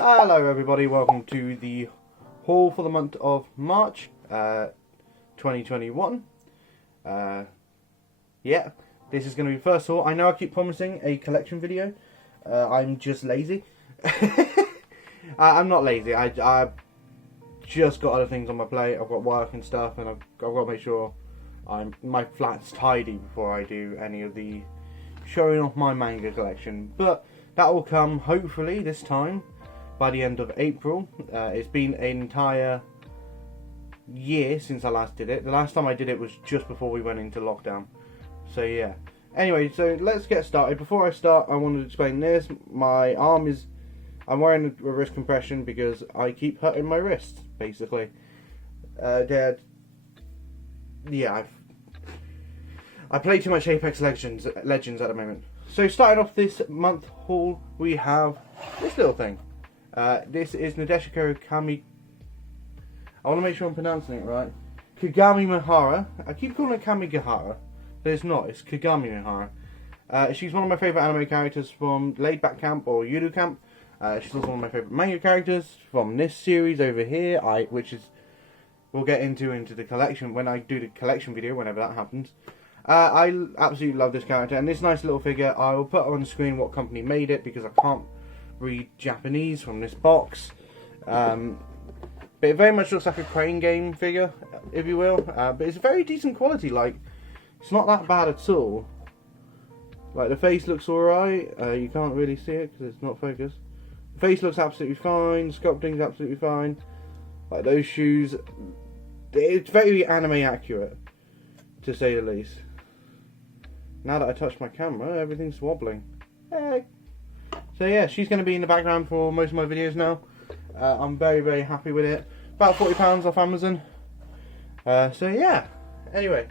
Hello everybody, welcome to the haul for the month of March 2021. Yeah, this is going to be the first haul. I know I keep promising a collection video. I'm just lazy. I'm not lazy, I've just got other things on my plate. I've got work and stuff, and I've got to make sure my flat's tidy before I do any of the showing off my manga collection. But that will come hopefully this time by the end of April. It's been an entire year since I last did it. The last time I did it was just before we went into lockdown. So yeah. Anyway, so let's get started. Before I start, I wanted to explain this. My arm is... I'm wearing a wrist compression because I keep hurting my wrist, basically. I play too much Apex Legends at the moment. So starting off this month haul, we have this little thing. This is Nadeshiko Kami... I want to make sure I'm pronouncing it right. Kagami Mihara. I keep calling it Kamigahara, but it's not. It's Kagami Mihara. She's one of my favourite anime characters from Laid Back Camp or Yudu Camp. She's also one of my favourite manga characters from this series over here, which is... We'll get into the collection when I do the collection video, whenever that happens. I absolutely love this character, and this nice little figure, I will put on screen what company made it, because I can't read Japanese from this box. But it very much looks like a Crane game figure, if you will. But it's very decent quality, like, it's not that bad at all. Like, the face looks alright, you can't really see it because it's not focused. The face looks absolutely fine, sculpting's absolutely fine. Like, those shoes, it's very anime accurate, to say the least. Now that I touch my camera, everything's wobbling. Hey. So yeah, she's going to be in the background for most of my videos now. I'm very, very happy with it. About £40 off Amazon. So yeah. Anyway,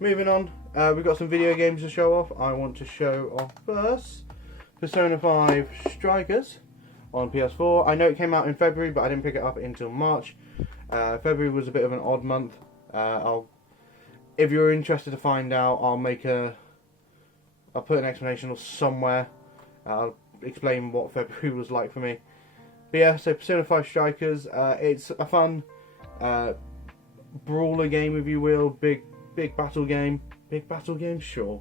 moving on. We've got some video games to show off. I want to show off first Persona 5 Strikers on PS4. I know it came out in February, but I didn't pick it up until March. February was a bit of an odd month. If you're interested to find out, I'll put an explanation somewhere. I'll explain what February was like for me. But yeah, so Persona 5 Strikers, it's a fun brawler game, if you will. Big battle game. Big battle game, sure.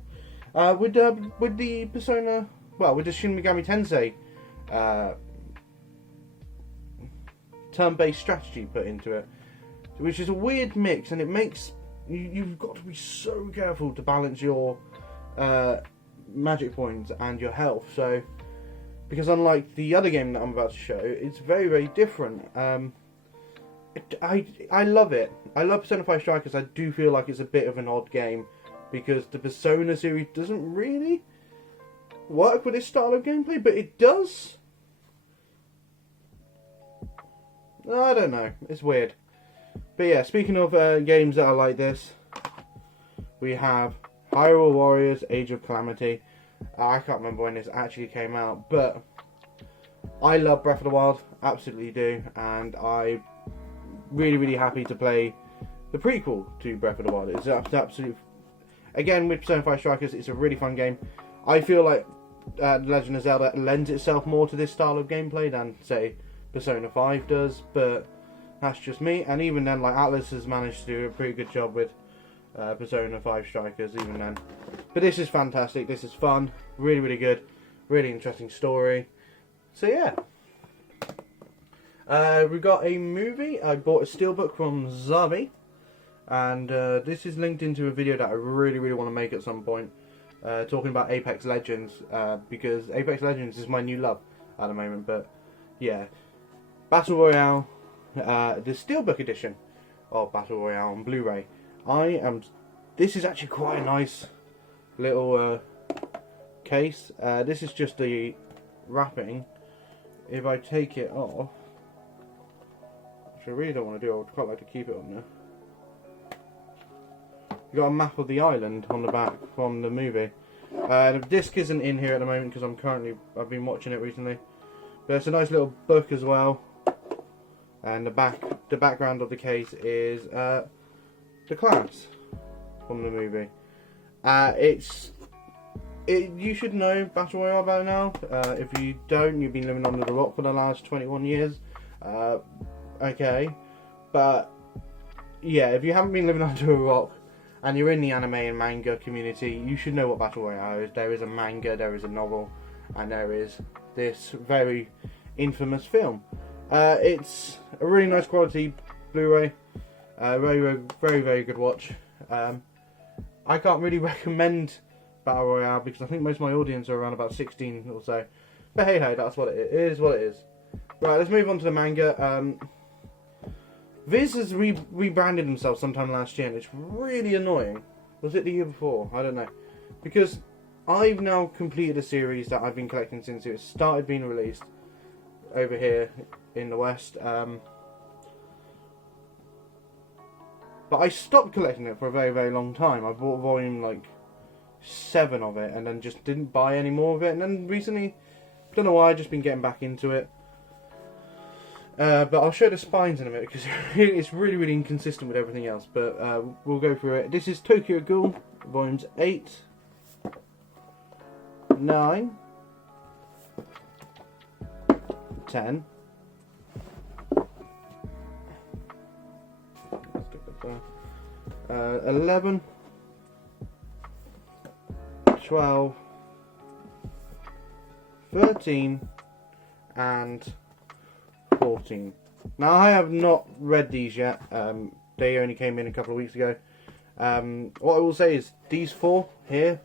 With the Persona, well, with the Shin Megami Tensei turn-based strategy put into it, which is a weird mix, and it makes you've got to be so careful to balance your magic points and your health. So, because unlike the other game that I'm about to show, it's very, very different. I love it. I love Persona 5 Strikers. I do feel like it's a bit of an odd game because the Persona series doesn't really work with this style of gameplay, but it does. I don't know. It's weird. But yeah, speaking of games that are like this, we have Hyrule Warriors Age of Calamity. I can't remember when this actually came out, but I love Breath of the Wild, absolutely do, and I'm really, really happy to play the prequel to Breath of the Wild. It's absolutely... Again, with Persona 5 Strikers, it's a really fun game. I feel like The Legend of Zelda lends itself more to this style of gameplay than, say, Persona 5 does, but that's just me. And even then, like, Atlas has managed to do a pretty good job with Persona 5 Strikers, even then. But this is fantastic, this is fun, really, really good, really interesting story. So yeah. We got a movie. I bought a steelbook from Zavi, and this is linked into a video that I really, really want to make at some point, talking about Apex Legends, because Apex Legends is my new love at the moment. But yeah, Battle Royale, the Steelbook edition of Battle Royale on Blu-ray. This is actually quite a nice little case. This is just the wrapping. If I take it off, which I really don't want to do, I would quite like to keep it on there. You got a map of the island on the back from the movie. The disc isn't in here at the moment because I've been watching it recently. But it's a nice little book as well. And the background of the case is the class from the movie. It's You should know Battle Royale by now. If you don't, you've been living under the rock for the last 21 years. Okay, but yeah, if you haven't been living under a rock and you're in the anime and manga community, you should know what Battle Royale is. There is a manga, there is a novel, and there is this very infamous film. It's a really nice quality Blu-ray. Very good watch. I can't really recommend Battle Royale because I think most of my audience are around about 16 or so. But hey, that's what it is. What it is. Right, let's move on to the manga. Viz has rebranded himself sometime last year, and it's really annoying. Was it the year before? I don't know. Because I've now completed a series that I've been collecting since it started being released over here in the West. But I stopped collecting it for a very long time. I bought volume like 7 of it and then just didn't buy any more of it. And then recently, don't know why, I've just been getting back into it. But I'll show the spines in a minute because it's really inconsistent with everything else. But we'll go through it. This is Tokyo Ghoul, volumes 8, 9, 10. 11, 12, 13, and 14. Now I have not read these yet. They only came in a couple of weeks ago. What I will say is these 4 here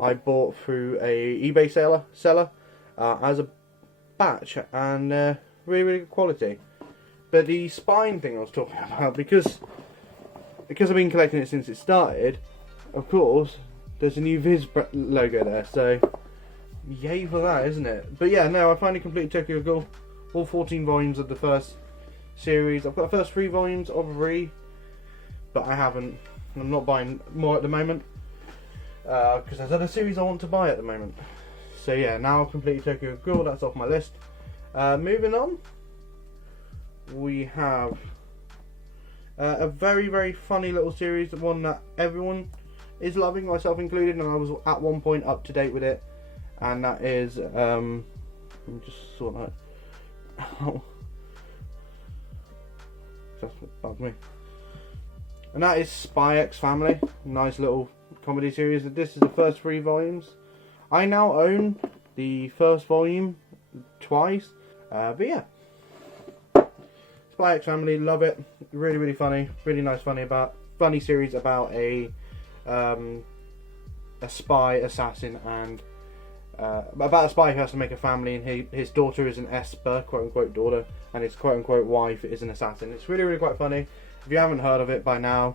I bought through a eBay seller as a batch, and really good quality. But the spine thing I was talking about, because I've been collecting it since it started, of course, there's a new Viz logo there, so yay for that, isn't it? But yeah, no, I finally completed Tokyo Ghoul, all 14 volumes of the first series. I've got the first 3 volumes of Re, but I'm not buying more at the moment, because there's other series I want to buy at the moment. So yeah, now I've completed Tokyo Ghoul, that's off my list. Moving on, we have a very funny little series, one that everyone is loving, myself included, and I was at one point up to date with it, and that is let me just sort that out. That's what bugged me. And that is Spy X Family, nice little comedy series. This is the first 3 volumes. I now own the first volume twice, but yeah, Spy X Family, love it. Really funny, really nice, funny series about a spy assassin, and about a spy who has to make a family, and his daughter is an Esper, quote unquote daughter, and his quote unquote wife is an assassin. It's really quite funny. If you haven't heard of it by now,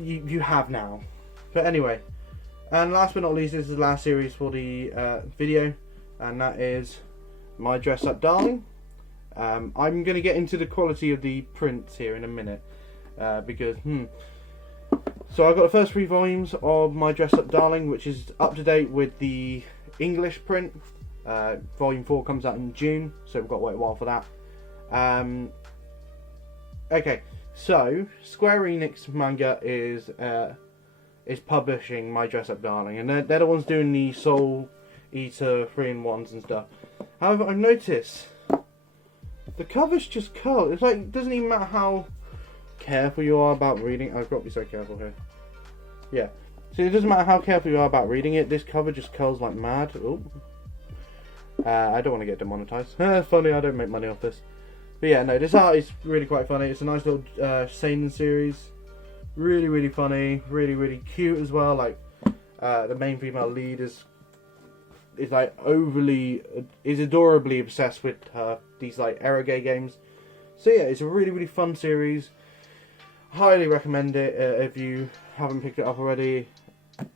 you have now. But anyway, and last but not least, this is the last series for the video, and that is My Dress Up Darling. I'm going to get into the quality of the prints here in a minute, because so I've got the first 3 volumes of My Dress Up Darling, which is up to date with the English print. Volume 4 comes out in June, so we've got to wait a while for that. Okay, so Square Enix Manga is publishing My Dress Up Darling, and they're the ones doing the Soul Eater 3-in-1s and stuff. However, I've noticed the covers just curl. It's like, it doesn't even matter how careful you are about reading. I've got to be so careful here. Yeah. So it doesn't matter how careful you are about reading it, this cover just curls like mad. Oh. I don't want to get demonetized. Funny, I don't make money off this. But yeah, no, this art is really quite funny. It's a nice little seinen series. Really funny. Really cute as well. Like, the main female lead is like is adorably obsessed with these like eroge games. So yeah, it's a really fun series. Highly recommend it if you haven't picked it up already.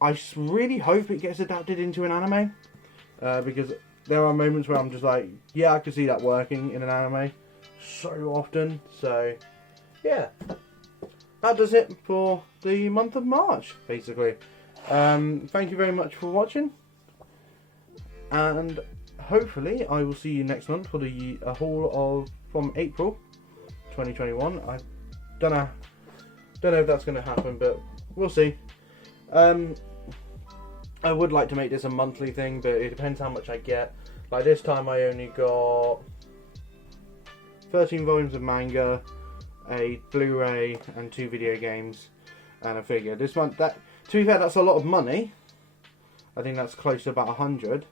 I really hope it gets adapted into an anime, because there are moments where I'm just like, yeah, I could see that working in an anime so often. So yeah, that does it for the month of March, basically. Thank you very much for watching, and hopefully I will see you next month for the haul from April 2021. I don't know if that's going to happen, but we'll see. I would like to make this a monthly thing, but it depends how much I get. Like this time I only got 13 volumes of manga, a Blu-ray and 2 video games and a figure. This month, that, to be fair, that's a lot of money. I think that's close to about 100.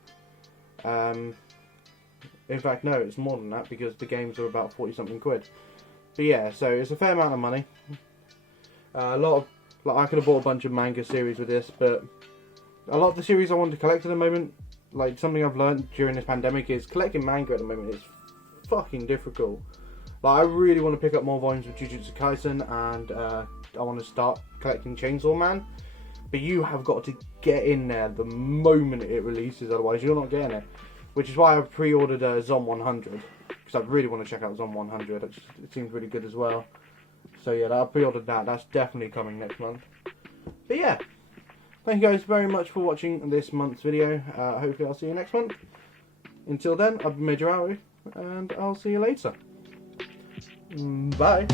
In fact, no, it's more than that because the games are about 40 something quid. But yeah, so it's a fair amount of money. A lot of, like, I could have bought a bunch of manga series with this, but a lot of the series I want to collect at the moment, like something I've learned during this pandemic, is collecting manga at the moment is fucking difficult. Like, I really want to pick up more volumes of Jujutsu Kaisen, and I want to start collecting Chainsaw Man. But you have got to get in there the moment it releases, otherwise you're not getting it. Which is why I've pre-ordered Zom 100, because I really want to check out Zom 100. It seems really good as well. So yeah, I pre-ordered that. That's definitely coming next month. But yeah, thank you guys very much for watching this month's video. Hopefully I'll see you next month. Until then, I've been Major Aoi, and I'll see you later. Bye.